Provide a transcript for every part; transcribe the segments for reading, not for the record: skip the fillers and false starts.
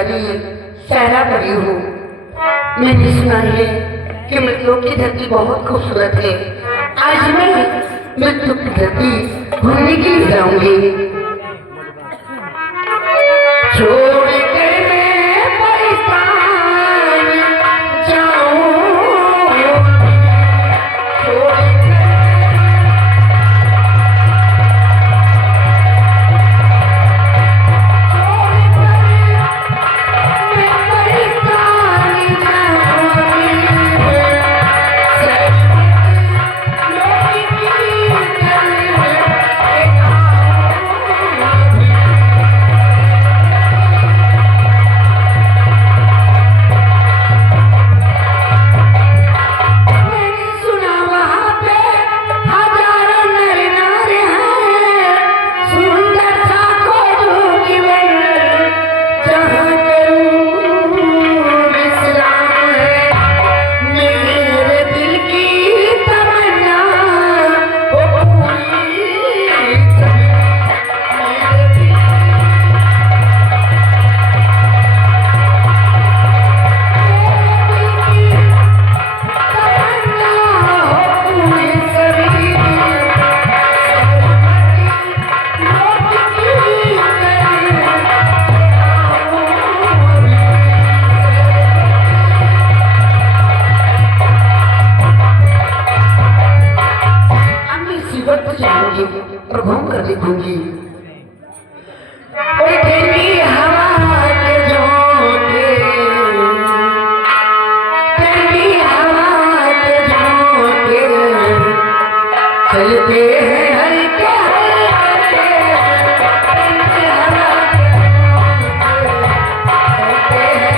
वाली सहरा परी हूँ। मैंने सुना है कि मृतलोक की धरती बहुत खूबसूरत है। आज मैं मृतलोक की धरती घूमने के लिए जाऊंगी। छोड़ के मैं पाकिस्तान जाऊं, छोड़ के और घूम कर देखूंगी। और ठंडी हवा के झोंके, ठंडी हवा के झोंके चलते हैं हल्के हल्के, ठंडी हवा के झोंके चलते हैं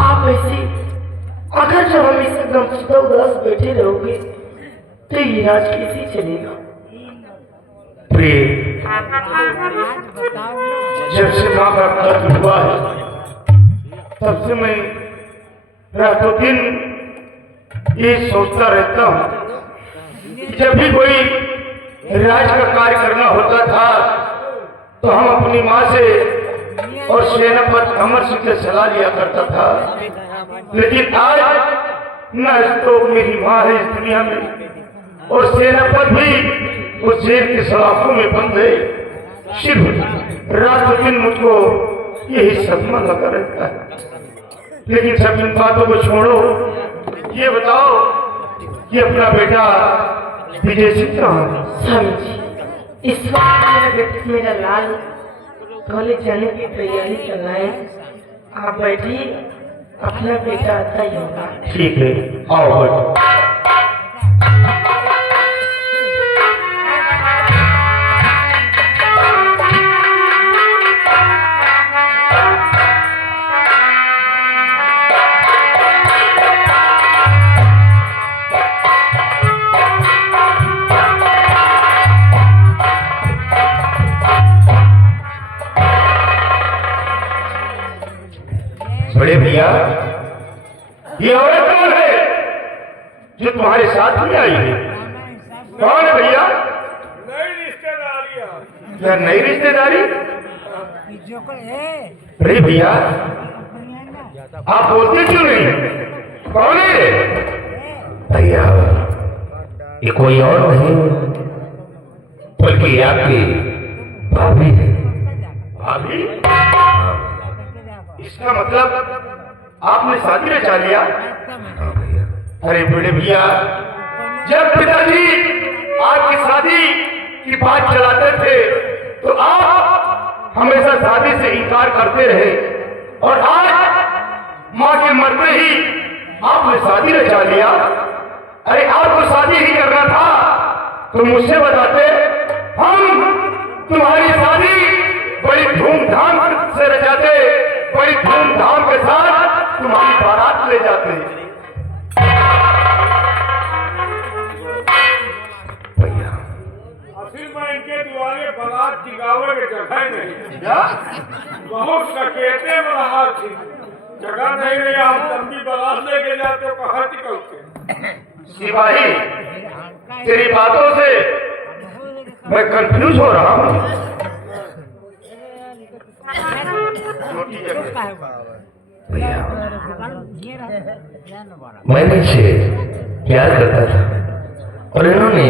आप ऐसे अगर जब हम इस गमशुदा उदास बैठे रहोगे तो ये राज कैसे चलेगा? प्रिय, जब से माँ का कत्ल हुआ है तब से मैं रातों दिन ये सोचता रहता हूँ कि जब भी कोई राज का कार्य करना होता था तो हम अपनी माँ से और सेनापति अमर सिंह से सलाह लिया करता था। लेकिन आज न तो मेरी माँ है इस दुनिया में और सेनापति भी उस जेल के सलाखों में बंद है। सिर्फ रात दिन मुझको यही सदमा लगा रहता है। लेकिन सब इन बातों को छोड़ो, ये बताओ कि अपना बेटा विजय सिंह कहाँ है? स्वामी जी, इस वक्त मेरा लाल कॉलेज जाने की तैयारी कर रहा है। आप बैठिए, अपना बेटा आता ही होगा। ठीक है, आओ बैठो। बड़े भैया, ये औरत कौन है जो तुम्हारे साथ में आई है? कौन है भैया? नई रिश्तेदारी है। क्या नई रिश्तेदारी? बड़े भैया, आप बोलते क्यों नहीं? कौन है? भैया, ये कोई और नहीं बल्कि आपकी भाभी है। भाभी? इसका मतलब आपने शादी रचा लिया? हाँ भैया। अरे बड़े भैया, जब पिताजी आपकी शादी की बात चलाते थे तो आप हमेशा शादी से इनकार करते रहे, और आज माँ के मरते ही आपने शादी रचा लिया। अरे आपको शादी ही करना था तो मुझसे बताते, हम तुम्हारी शादी बड़ी धूमधाम से रचाते, बड़ी धूमधाम के साथ तुम्हारी बारात ले जाते। भैया, फिर मैं इनके दुआरे बारात टिकावे के जगह नहीं, बहुत सकेते बारात थी, जगह नहीं रही। आप लंबी बारात लेके जाते हो, कहाँ टिकलते? सिपाही, तेरी बातों से मैं कंफ्यूज हो रहा हूँ। भैया, मैंने इसे प्यार करता था और इन्होंने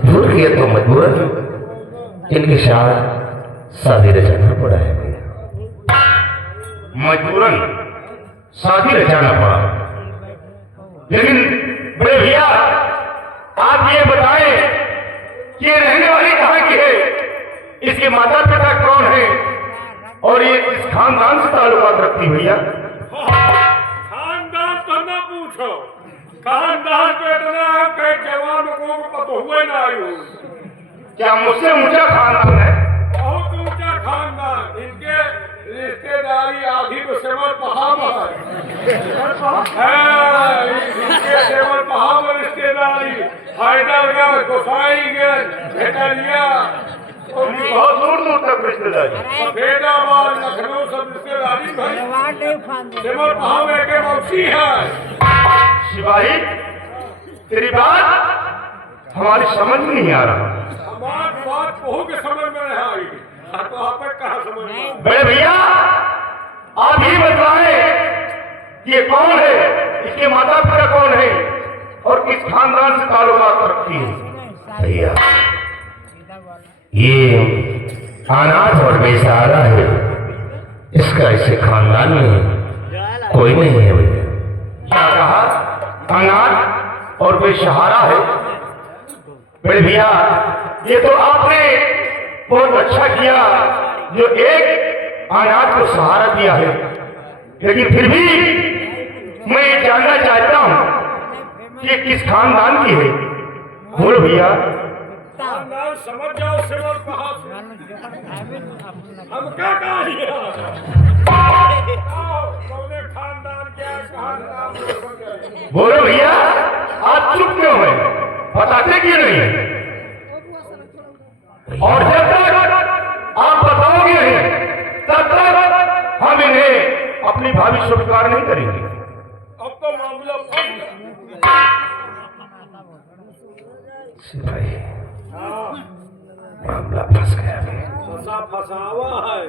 दूर किया तो मजबूरन इनके साथ शादी रचाना पड़ा है भैया। मजबूरन शादी रचाना पड़ा, लेकिन बड़े भैया आप ये बताएं कि ये रहने वाली कहाँ की है, इसके माता पिता कौन है, और ये किस खानदान से ताल्लुकात रखती भैया? खानदान तो न पूछो, खानदान तो इतना है कई जवान को पता हुए ना आयु। क्या मुझसे ऊंचा खानदान है? बहुत ऊंचा खानदान। इनके रिश्तेदारी आधी तो सेवल पहाड़ है, इनके सेवल पहाड़ रिश्तेदारी, हैदरगढ़, गोसाईगंज, भेटरिया, बहुत दूर दूर तक रिश्तेदारी। सफेदाबाद, लखनऊ सब रिश्तेदारी भाई। सेवल पहाड़ में के मौसी है। सिपाही, तेरी बात हमारी समझ में नहीं आ रहा। हमारी बात बहू के समझ में नहीं आई, तो आप कहाँ समझ में आए? बड़े भैया आप ही बताएं ये कौन है, इसके माता पिता कौन है, और किस खानदान से ताल्लुकात रखती है? भैया, ये अनाथ और बेसहारा है, इसका इसे खानदान में कोई नहीं है भैया। क्या कहा? अनाथ और बेसहारा है? बड़े भैया ये तो आपने बहुत अच्छा किया जो एक अनाथ को सहारा दिया है, लेकिन फिर भी मैं ये जानना चाहता हूँ कि ये किस खानदान की है। बोलो भैया। खानदान समझ जाओ, सेवल पहाड़ से। हम क्या कहिए? कौने खानदान क्या खानदान? बोलो भैया, आप चुप क्यों हैं? बताते क्यों नहीं? और जब तक आप बताओगे नहीं तब तक हम इन्हें अपनी भाभी स्वीकार नहीं करेंगे। अब तो मामला फंस गया। सिपाही, हाँ, मामला फंस गया है। फंसा फंसावा है।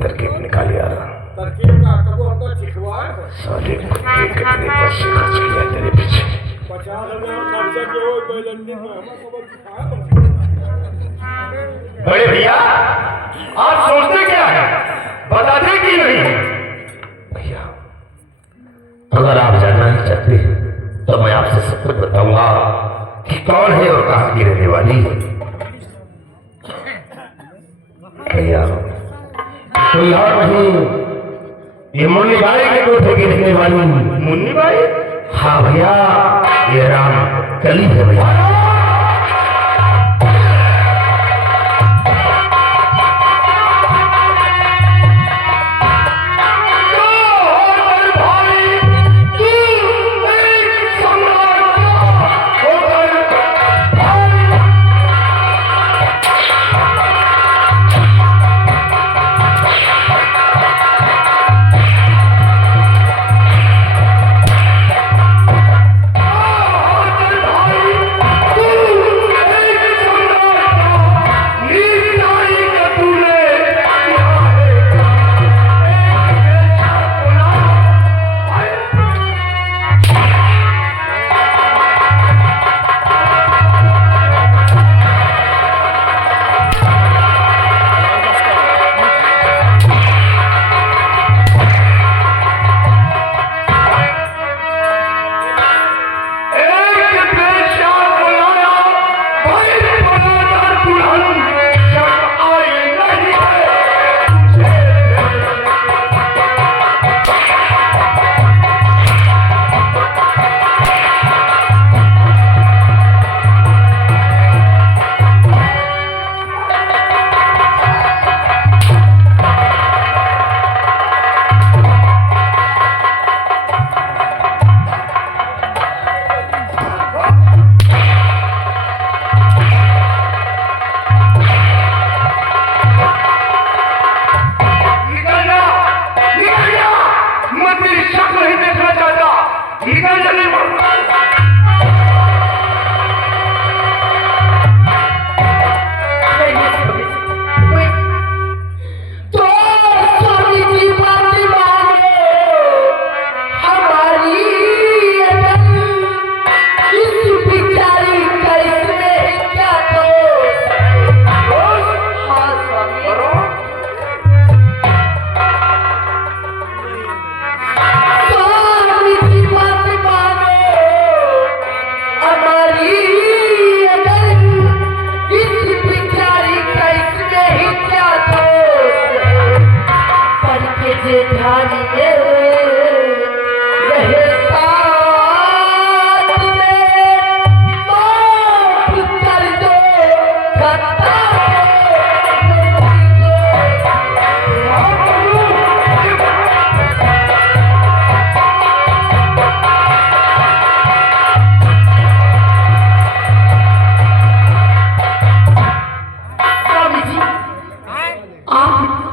तरकीब निकाल आ रहा। तरकीब का कबो हमको सिखवाए हो। साले को कितने पैसे खर्च किया तेरे पीछे? 50,000 खर्चा के हो कोई लंदन में हमें सबक सिखाया हो। बड़े भैया आप सोचते क्या है, बताते क्यों नहीं? भैया, अगर आप जानना ही चाहते हैं तो मैं आपसे सब कुछ बताऊंगा कि कौन है और कहाँ की रहने वाली है। भैया, कोई और नहीं, ये मुन्नी बाई के कोठे की रहने वाली। मुन्नी बाई? हाँ भैया, ये राम कली है भैया।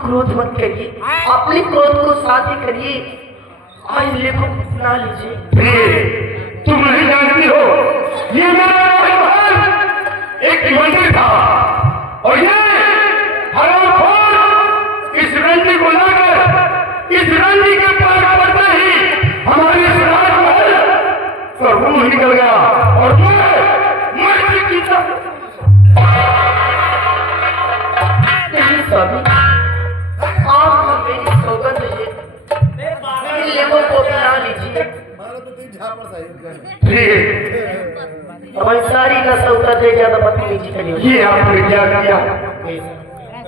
क्रोध मत करिए, अपने क्रोध को शांति करिए। आइए को अपना लीजिए। तुम नहीं जानती हो, ये मेरा एक मंदिर था और ये हरामखोर इस रंडी को लाकर इस रंडी के पार पड़ते ही हमारे राजमहल का रूह निकल गया और मैं की स्वामी, आप मेरी सौगंध है, इन लेबों को अपना लीजिए। हमारी सारी नस्ल उतर दे ज्यादा बदतमीजी करिए। ये आपने क्या किया?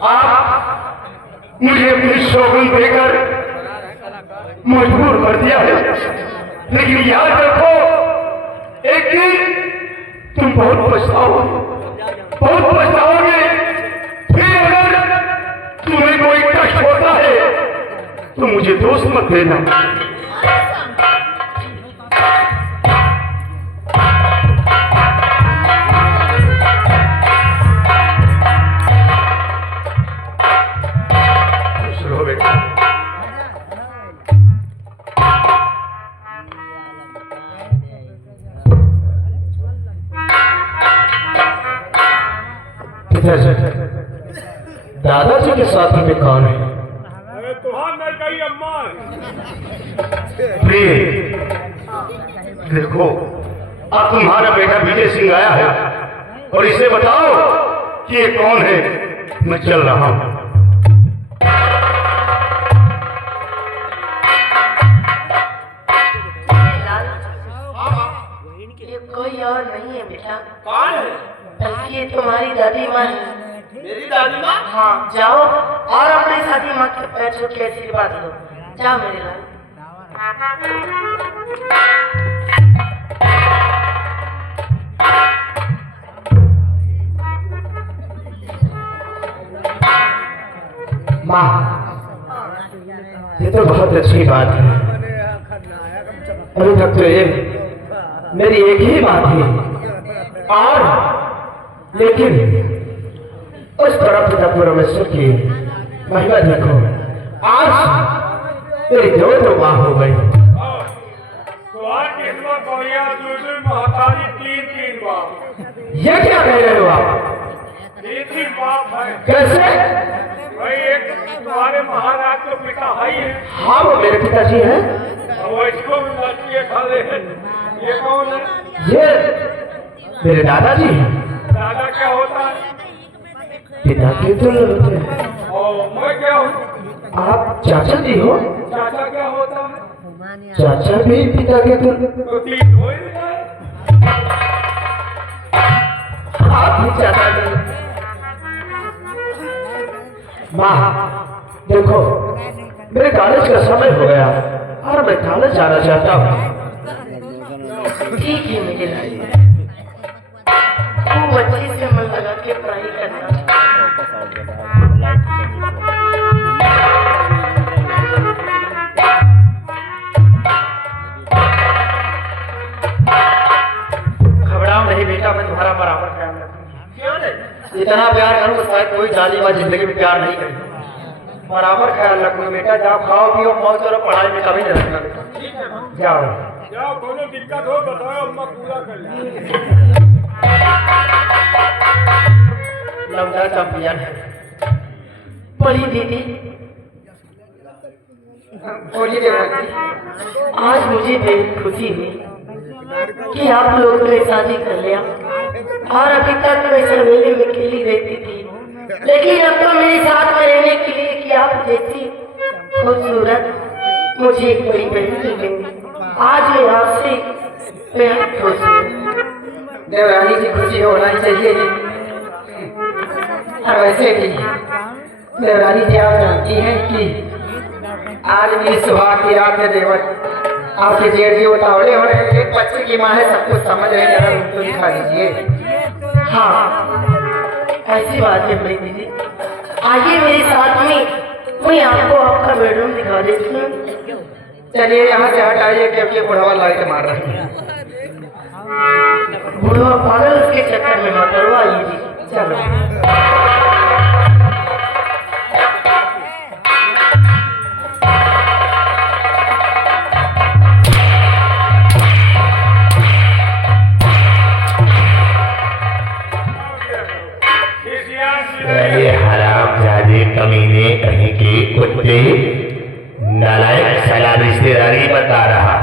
आप मुझे अपनी सौगंध देकर मजबूर कर दिया है, लेकिन याद रखो एक दिन तुम बहुत पछताओगे। फिर अगर तुम्हें कोई कष्ट होता है तो मुझे दोष मत देना। दादाजी के साथी में कौन है? अरे तुम्हारे कई अम्मा प्रिय, देखो अब तुम्हारा बेटा विजय सिंह आया है और इसे बताओ कि ये कौन है। मैं चल रहा हूं। ये कोई और नहीं है बेटा, कौन है? बल्कि ये तुम्हारी दादी माँ है। मेरी दादी माँ? हाँ, जाओ और अपनी दादी माँ के पैर छू के आशीर्वाद लो। जाओ मेरे लाल। माँ, ये तो बहुत अच्छी बात है। अभी तक तो ये मेरी एक ही बात थी, और लेकिन उस तरफ परमेश्वर की महिमा देखो, आज मेरी दो माँ हो गई। तो आज किस्मत बढ़िया, दूसरी महतारी तीन बाप। ये क्या कह रहे हो आप? तीन बाप है। कैसे? भाई एक तुम्हारे महाराज के पिता है ही है, हाँ, वो मेरे पिताजी हैं। और इसको भी लड़की खा ले। ये कौन है? ये मेरे दादाजी हैं। दादा क्या होता है? पिता के तुल्य होते हैं। और मैं क्या हूँ? आप चाचा जी हो? चाचा क्या होता है? चाचा भी पिता के तुल्य। तो तीन हो ही नहीं है। आप भी चाचा जी। माँ देखो, मेरे कॉलेज का समय हो गया और मैं कॉलेज जाना चाहता हूँ। ठीक है मेरे लाल, तू अच्छे से मन लगा के पढ़ाई करना। घबराओ नहीं बेटा, मैं तुम्हारा बराबर ख्याल रखूंगा। इतना प्यार करूँ शायद कोई जालिमा जिंदगी में प्यार नहीं करेगी। बराबर ख्याल रखूंगा बेटा। जाओ, खाओ पियो, मौज करो, पढ़ाई में कभी नहीं रखना बेटा। जाओ जाओ, कोनो दिक्कत हो बताओ, अम्मा पूरा कर लेंगे। लौंडा चैंपियन है। बड़ी दीदी, बोलिए देवरानी। आज मुझे बेहद खुशी हुई कि आप लोगों ने शादी कर लिया, और अभी तक मैं सवेरे में अकेली रहती थी, लेकिन अब तो मेरे साथ में रहने के लिए कि आप जैसी खूबसूरत मुझे एक बड़ी बहन मिल गई। आज मैं आपसे बेहद खुश हूँ। देवरानी की खुशी होना ही चाहिए। और वैसे भी देवरानी जी, आप जानती हैं कि आज मेरी सुहाग की रात है। देवर आपके जेठ जी उतावले हो रहे हैं। एक बच्चे की माँ है, सब कुछ समझ रहे हैं। जरा उनको दिखा दीजिए। हाँ, ऐसी बात है प्रीति जी, आइए मेरे साथ में, मैं आपको आपका बेडरूम दिखा देती हूँ। चलिए यहाँ से हटाइए कि अब ये बुढ़ावा लाइट मार रहा है। बुढ़वा पागल, उसके चक्कर में मत पड़ो, आइए जी चलो। अरे हरामजादे कमीने कहीं के कुत्ते, नालायक साला रिश्तेदारी बता रहा।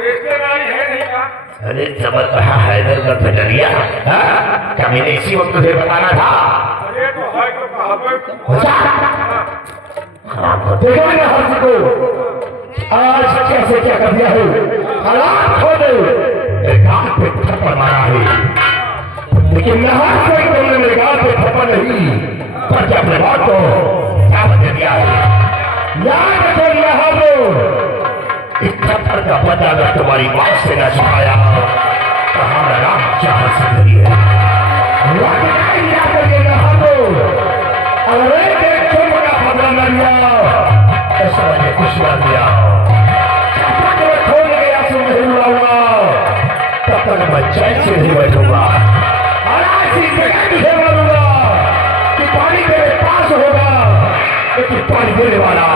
रिश्तेदारी है नहीं का? अरे समझ रहा हैदर का फटरिया, कमीने इसी वक्त तुझे बताना था। अरे तो है तो कहा देखा ना हर्ष को आज कैसे क्या कर दिया है, हालात हो गए, गाल पे थप्पड़ मारा है, लेकिन यहाँ कोई तुमने मेरे गाल पे थप्पड़ नहीं पर क्या अपने बात को क्या बदल दिया है। याद रखो यहाँ वो इस थप्पड़ का पता अगर तुम्हारी बात से न छुपाया तो हमारा नाम क्या हो सकती है। याद करिए यहाँ वो अगर एक चुप का बदला न लिया तो समझे कुछ न दिया, खोल गया सुन नहीं हुआ तब तक मैं चैन से नहीं बैठूंगा। कि पानी मेरे पास होगा, लेकिन पानी देने वाला